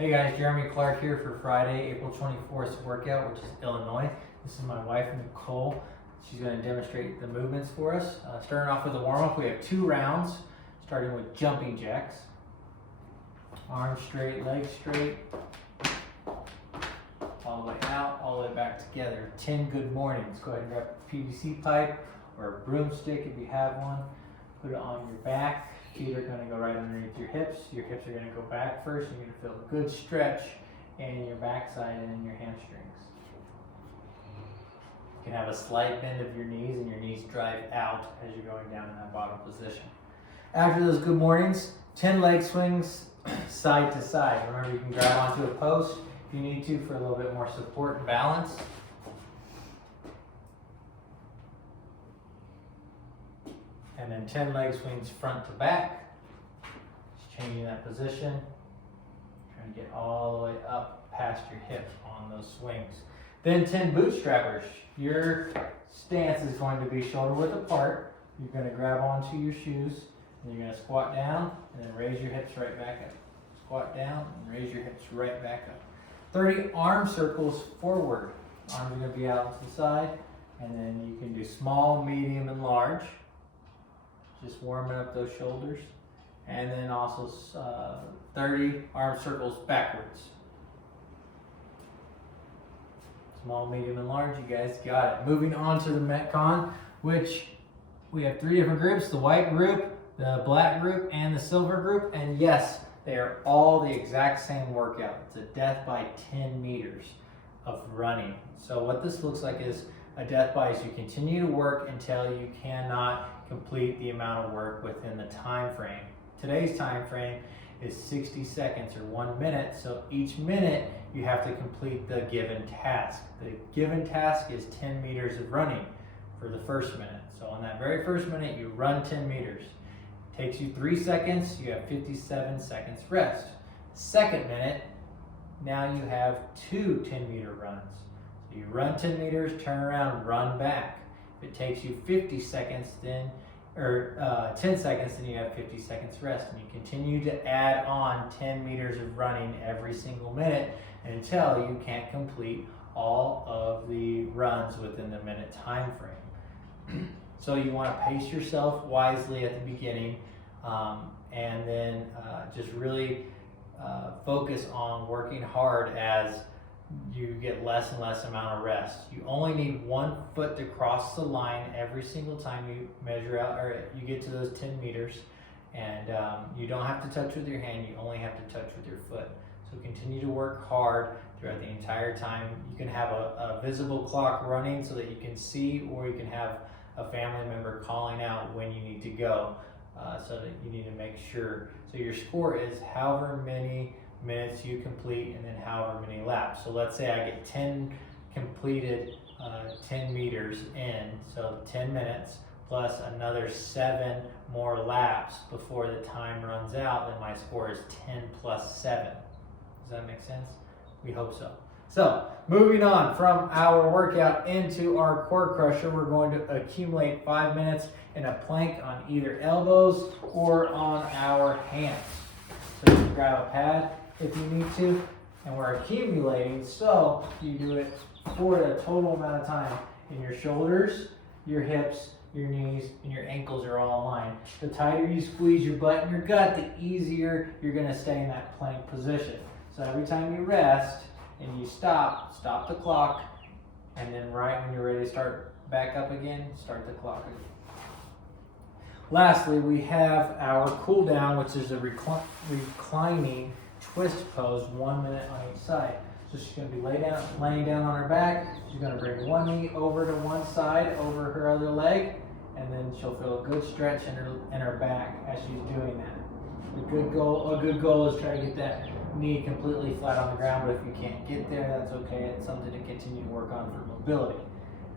Hey guys, Jeremy Clark here for Friday, April 24th workout, which is Illinois. This is my wife, Nicole. She's going to demonstrate the movements for us. Starting off with a warm-up, we have 2 rounds, starting with jumping jacks. Arms straight, legs straight. All the way out, all the way back together. 10 good mornings. Go ahead and grab a PVC pipe or a broomstick if you have one. Put it on your back. Feet are going to go right underneath your hips. Your hips are going to go back first. You're going to feel a good stretch in your backside and in your hamstrings. You can have a slight bend of your knees and your knees drive out as you're going down in that bottom position. After those good mornings, 10 leg swings side to side. Remember, you can grab onto a post if you need to for a little bit more support and balance. And then 10 leg swings front to back. Just changing that position. Trying to get all the way up past your hip on those swings. Then 10 bootstrappers. Your stance is going to be shoulder width apart. You're going to grab onto your shoes. And you're going to squat down and then raise your hips right back up. Squat down and raise your hips right back up. 30 arm circles forward. Arms are going to be out to the side. And then you can do small, medium, and large. Just warming up those shoulders. And then also 30 arm circles backwards. Small, medium, and large. You guys got it. Moving on to the Metcon, which we have 3 different groups. The white group, the black group, and the silver group. And yes, they are all the exact same workout. It's a death by 10 meters of running. So what this looks like is a death by is you continue to work until you cannot complete the amount of work within the time frame. Today's time frame is 60 seconds or 1 minute, so each minute you have to complete the given task. The given task is 10 meters of running for the first minute. So on that very first minute, you run 10 meters. It takes you 3 seconds, you have 57 seconds rest. Second minute, now you have 2 10-meter runs. So you run 10 meters, turn around, run back. If it takes you 50 seconds, then, or 10 seconds, then you have 50 seconds rest. And you continue to add on 10 meters of running every single minute until you can't complete all of the runs within the minute time frame. So you want to pace yourself wisely at the beginning, and then just really focus on working hard as you get less and less amount of rest. You only need 1 foot to cross the line every single time you measure out, or you get to those 10 meters. And you don't have to touch with your hand, you only have to touch with your foot. So continue to work hard throughout the entire time. You can have a visible clock running so that you can see, or you can have a family member calling out when you need to go, so that you need to make sure. So your score is however many minutes you complete and then however many laps. So let's say I get 10 completed 10 meters in, so 10 minutes plus another 7 more laps before the time runs out, then my score is 10 plus 7. Does that make sense? We hope so. So moving on from our workout into our core crusher, we're going to accumulate 5 minutes in a plank on either elbows or on our hands. So you can grab a pad if you need to, and we're accumulating, so you do it for a total amount of time in your shoulders, your hips, your knees, and your ankles are all aligned. The tighter you squeeze your butt and your gut, the easier you're going to stay in that plank position. So every time you rest and you stop the clock, and then right when you're ready to start back up again, start the clock again. Lastly, we have our cool down, which is a reclining twist pose, 1 minute on each side. So she's going to be laying down on her back. She's going to bring one knee over to one side, over her other leg, and then she'll feel a good stretch in her back as she's doing that. A good goal is try to get that knee completely flat on the ground, but if you can't get there, that's okay. It's something to continue to work on for mobility.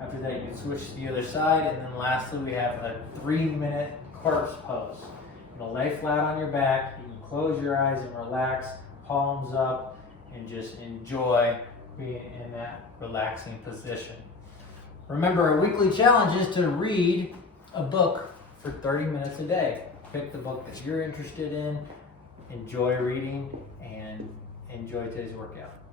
After that, you can switch to the other side, and then lastly, we have a 3-minute corpse pose. You'll lay flat on your back. You can close your eyes and relax, palms up, and just enjoy being in that relaxing position. Remember, our weekly challenge is to read a book for 30 minutes a day. Pick the book that you're interested in, enjoy reading, and enjoy enjoy today's workout.